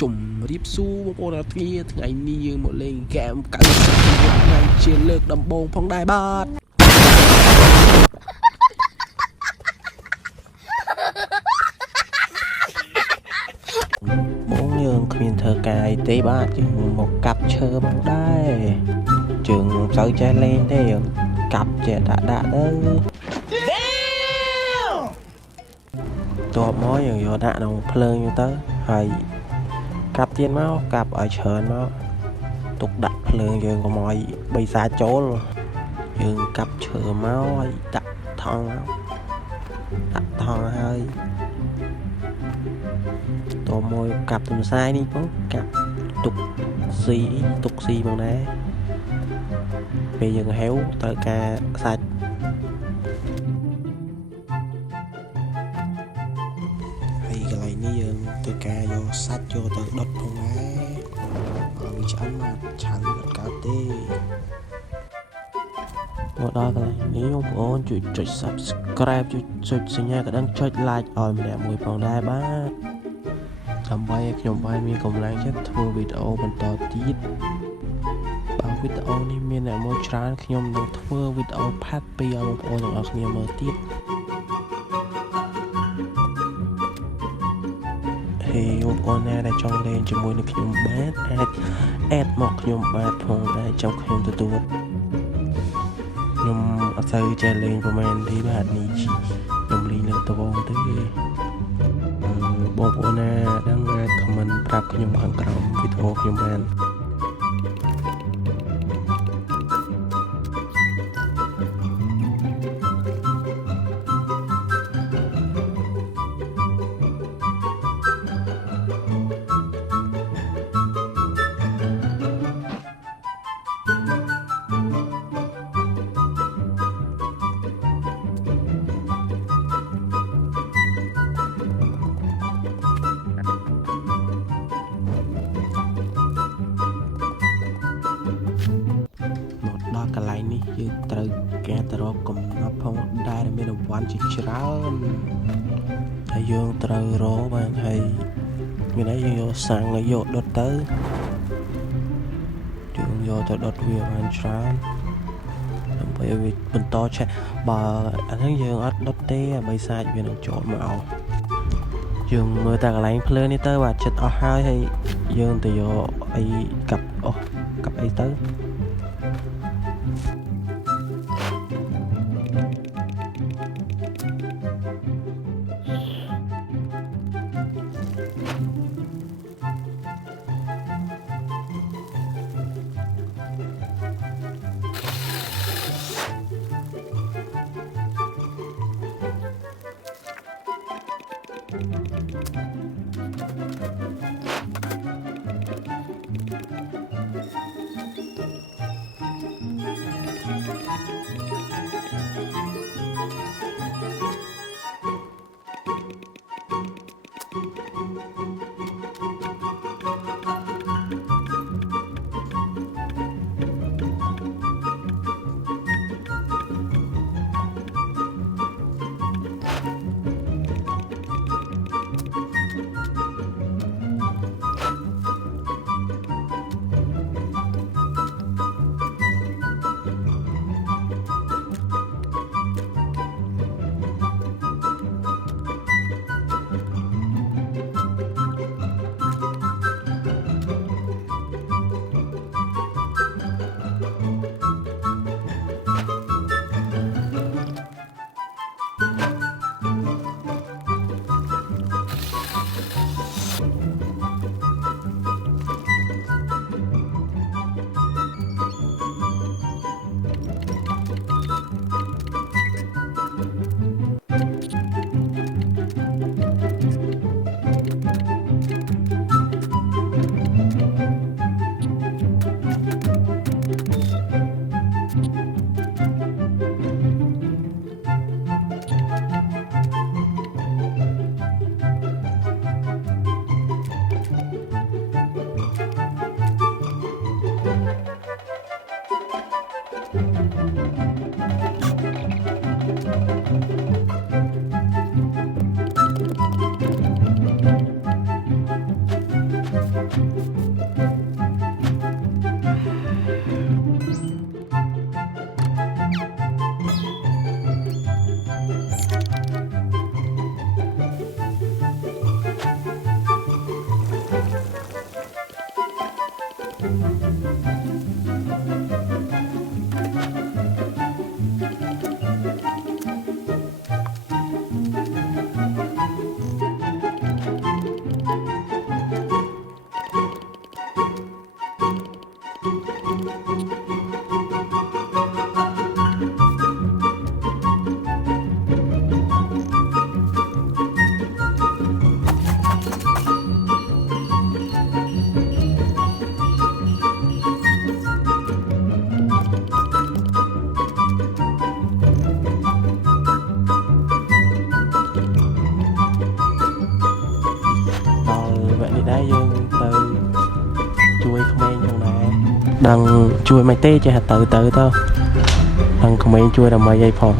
ជំរាបសួរបងប្អូនទាំងគ្នាថ្ងៃនេះយើងមកលេងហ្គេម90ថ្ងៃជាលើកដំបូងផងដែរបាទបងយើងគ្មានធ្វើការអីទេបាទយើងមកកាប់ឈើមកដែរជើងមិនសូវចេះលេងទេយើងកាប់ចេះដាក់ទៅតបមកយើងយកដាក់ក្នុងភ្លើងទៅហើយកាប់ទៀតមកកាប់ឲ្យច្រើនមកទុកដាក់ភ្លើងយើងកុំឲ្យបិសាចចូលយើងកាប់ឈើមកហើយដាក់ថង់ហើយតមកកាប់ទំសាយនេះផងកាប់ទុកស៊ីមកដែរពេលយើងហេវត្រូវការសាច់ហើយកន្លែងនេះយើងត្រូវការយកសាច់យកទៅដុតផងដែរវាឆ្អិនមកឆាន់អត់កើតទេមកដល់កន្លែងនេះបងប្អូនជួយចុច Subscribe ចុចសញ្ញាកណ្ដឹងចុច Like ឲ្យម្នាក់មួយផងដែរបាទដើម្បីឲ្យខ្ញុំបានមានកម្លាំងចិត្តធ្វើវីដេអូបន្តទៀតបើវីដេអូនេះមានអ្នកមើលច្រើនខ្ញុំនឹងធ្វើវីដេអូផាត់ពីឲ្យបងប្អូនទាំងអស់គ្នាមើលទៀតបងប្អូនណាដែលចង់លេងជាមួយនឹងខ្ញុំបាទអាចអេដមកខ្ញុំបាទផងដែរចាំខ្ញុំទទួលខ្ញុំអត់សូវចេះលេងប្រហែលទេបាទនេះខ្ញុំលេងនៅត្បូងទេបងប្អូនណាដឹងអាចខមមិនប្រាប់ខ្ញុំខាងក្រោមវីដេអូខ្ញុំបានកន្លែងនេះយើងត្រូវការទៅរកកំណត់ផងដែរមានរង្វាន់ជាច្រើនហើយយើងត្រូវរកបានហើយមានអីយើងយកសាំងហើយយកដុតទៅយើងយកទៅដុតវាបានច្រើនដើម្បីឲ្យវាបន្តឆេះបើអាហ្នឹងយើងអត់ដុតទេបីសាច់វានឹងចូលមកយើងមើលតែកន្លែងភ្លើងនេះទៅបាទចិត្តអស់ហើយយើងទៅយកអីកាប់អីទៅ vậy thì đã dương từ chui comment trong này đăng chui mày tê cho hạt tự tự tao đăng comment chui là mày dây phòng